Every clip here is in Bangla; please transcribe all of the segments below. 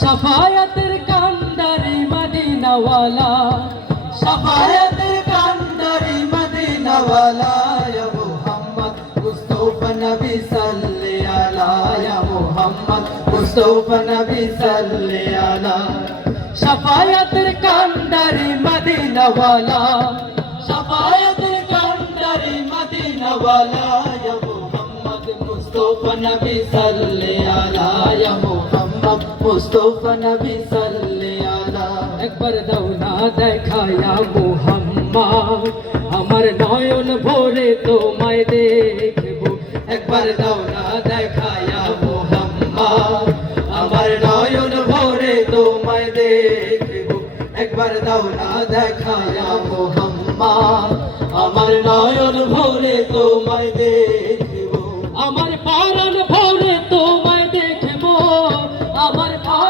সাফায়াতের কান্দারি মদিনাওয়ালা শাফায়াতের কান্দারি মদিনাওয়ালা মুহাম্মদ মুস্তাফা নবী সাল্লি আলা মুহাম্মদ মুস্তাফা নবী সাল্লি আলা সাফায়াতের কান্দারি মদিনাওয়ালা শাফায়াতের কান্দারি মদিনাওয়ালা মুস্তাফা নবী সাল্লি আলা ইয়া মুহাম্মদ মুস্তাফা নবী সাল্লি আলা একবার দাও না দেখায়া মোহাম্মদ আমার নয়ন ভরে তোমায় দেখব একবার দাও না দেখায়া মোহাম্মদ আমার নয়ন ভরে তোমায় দেখব একবার দাও না দেখায়া মোহাম্মদ আমার নয়ন ভরে তোমায় দেখব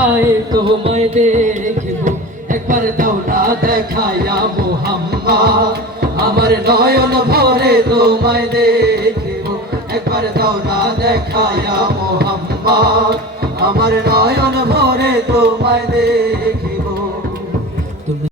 মিটায়ে তোমায় দেখব। একবার দৌড়া দেখায়া মোহাম্মা। আমার নয়ন ভরে তোমায় দেখব। একবার দৌড়া দেখায়া মোহাম্মা। আমার নয়ন ভরে তোমায় দেখব।